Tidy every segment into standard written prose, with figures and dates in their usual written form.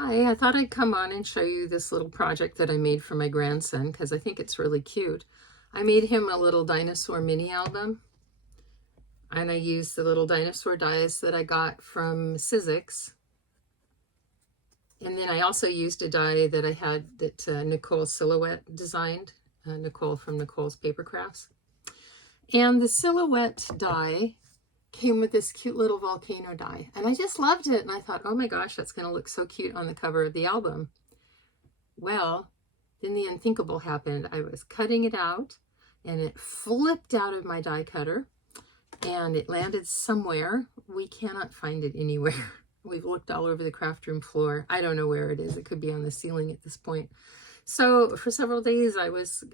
Hi, I thought I'd come on and show you this little project that I made for my grandson because I think it's really cute. I made him a little dinosaur mini album, and I used the little dinosaur dies that I got from Sizzix. And then I also used a die that I had that Nicole Silhouette designed, Nicole from Nicole's Paper Crafts. And the Silhouette die came with this cute little volcano die, and I just loved it, and I thought, oh my gosh, that's going to look so cute on the cover of the album. Well, then the unthinkable happened. I was cutting it out and it flipped out of my die cutter and it landed somewhere. We cannot find it anywhere. We've looked all over the craft room floor. I don't know where it is. It could be on the ceiling at this point. So for several days I was,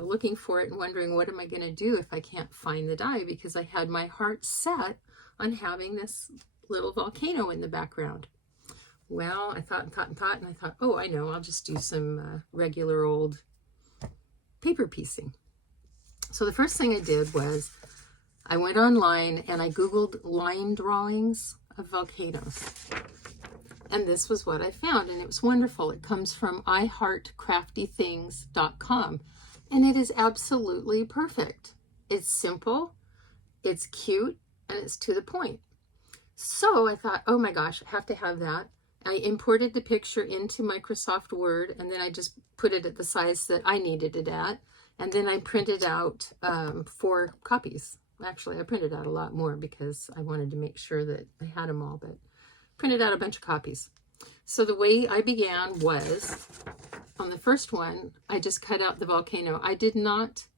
looking for it and wondering, what am I going to do if I can't find the die? Because I had my heart set on having this little volcano in the background. Well, I thought, and I thought, oh, I know, I'll just do some regular old paper piecing. So the first thing I did was I went online and I Googled line drawings of volcanoes. And this was what I found, and it was wonderful. It comes from iheartcraftythings.com, and it is absolutely perfect. It's simple, it's cute, and it's to the point. So I thought, oh my gosh, I have to have that. I imported the picture into Microsoft Word, and then I just put it at the size that I needed it at. And then I printed out 4 copies. Actually, I printed out a lot more because I wanted to make sure that I had them all, but printed out a bunch of copies. So the way I began was, on the first one, I just cut out the volcano. I did not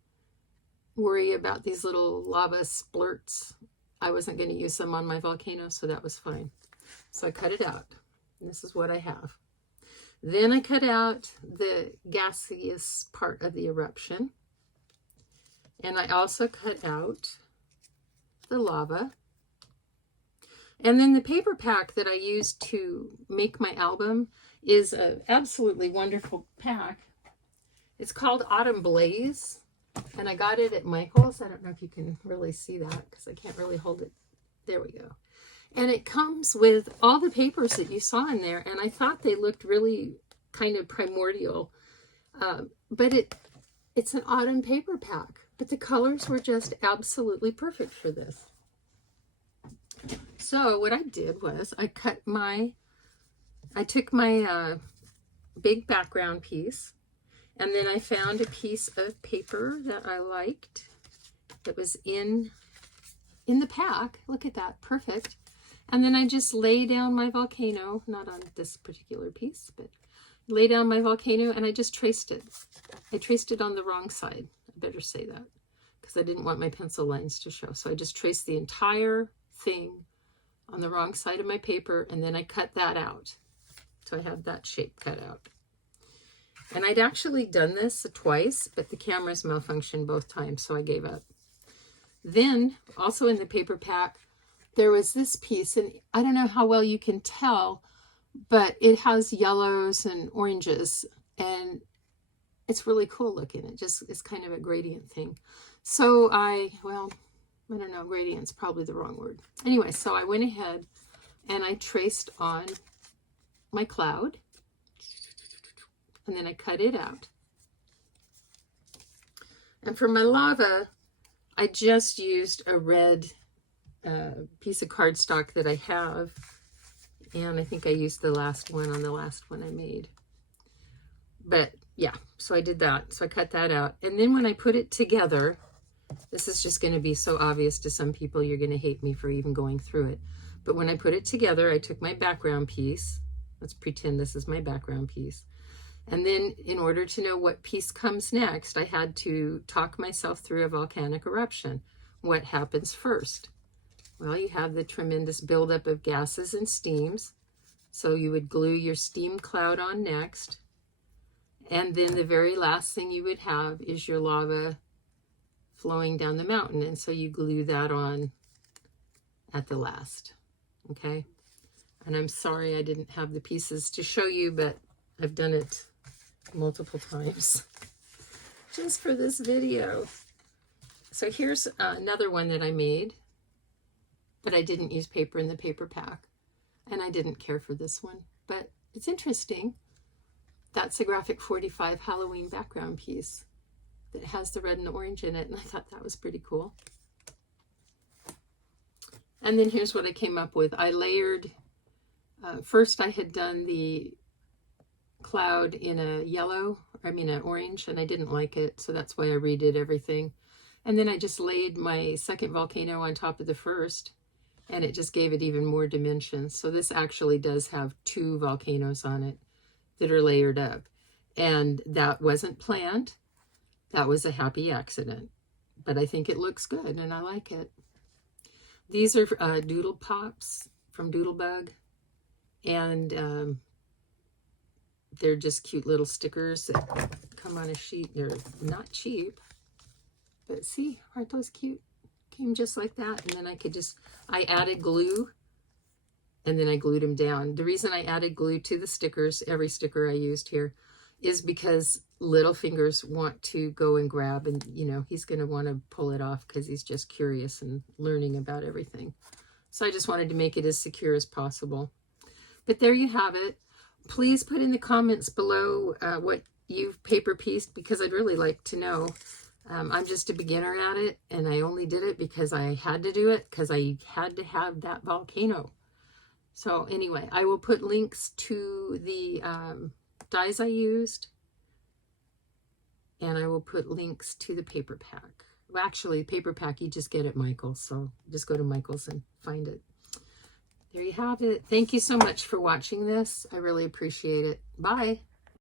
worry about these little lava splurts. I wasn't going to use them on my volcano, so that was fine. So I cut it out. And this is what I have. Then I cut out the gaseous part of the eruption. And I also cut out the lava. And then the paper pack that I used to make my album is an absolutely wonderful pack. It's called Autumn Blaze, and I got it at Michael's. I don't know if you can really see that because I can't really hold it. There we go. And it comes with all the papers that you saw in there, and I thought they looked really kind of primordial. But it's an autumn paper pack, but the colors were just absolutely perfect for this. So what I did was I took my big background piece, and then I found a piece of paper that I liked that was in the pack. Look at that, perfect. And then I just lay down my volcano, not on this particular piece, but lay down my volcano, and I just traced it. I traced it on the wrong side. I better say that because I didn't want my pencil lines to show. So I just traced the entire thing on the wrong side of my paper, and then I cut that out. So I have that shape cut out. And I'd actually done this twice, but the cameras malfunctioned both times, so I gave up. Then, also in the paper pack, there was this piece, and I don't know how well you can tell, but it has yellows and oranges, and it's really cool looking. It's kind of a gradient thing. So I don't know, gradient's probably the wrong word. Anyway, so I went ahead and I traced on my cloud, and then I cut it out. And for my lava, I just used a red piece of cardstock that I have, and I think I used the last one on the last one I made. But yeah, so I did that. So I cut that out. And then when I put it together, this is just going to be so obvious to some people, you're going to hate me for even going through it. But when I put it together, I took my background piece. Let's pretend this is my background piece. And then in order to know what piece comes next, I had to talk myself through a volcanic eruption. What happens first? Well, you have the tremendous buildup of gases and steams. So you would glue your steam cloud on next. And then the very last thing you would have is your lava flowing down the mountain, and so you glue that on at the last. Okay, and I'm sorry I didn't have the pieces to show you, but I've done it multiple times just for this video. So here's another one that I made, but I didn't use paper in the paper pack, and I didn't care for this one, but It's interesting. That's a Graphic 45 Halloween background piece that has the red and orange in it, and I thought that was pretty cool. And then here's what I came up with. I layered, first I had done the cloud in a yellow, an orange, and I didn't like it, so that's why I redid everything. And then I just laid my second volcano on top of the first, and it just gave it even more dimensions. So this actually does have 2 volcanoes on it that are layered up. And that wasn't planned. That was a happy accident. But I think it looks good, and I like it. These are Doodle Pops from Doodlebug. And they're just cute little stickers that come on a sheet. They're not cheap. But see, aren't those cute? Came just like that. And then I added glue, and then I glued them down. The reason I added glue to the stickers, every sticker I used here, is because little fingers want to go and grab, and he's going to want to pull it off because he's just curious and learning about everything. So I just wanted to make it as secure as possible. But there you have it. Please put in the comments below what you've paper pieced, because I'd really like to know. I'm just a beginner at it, and I only did it because I had to do it, because I had to have that volcano. So anyway, I will put links to the dies I used, and I will put links to the paper pack. Well, actually, paper pack you just get at Michael's, so just go to Michael's and find it. There you have it. Thank you so much for watching this. I really appreciate it. Bye.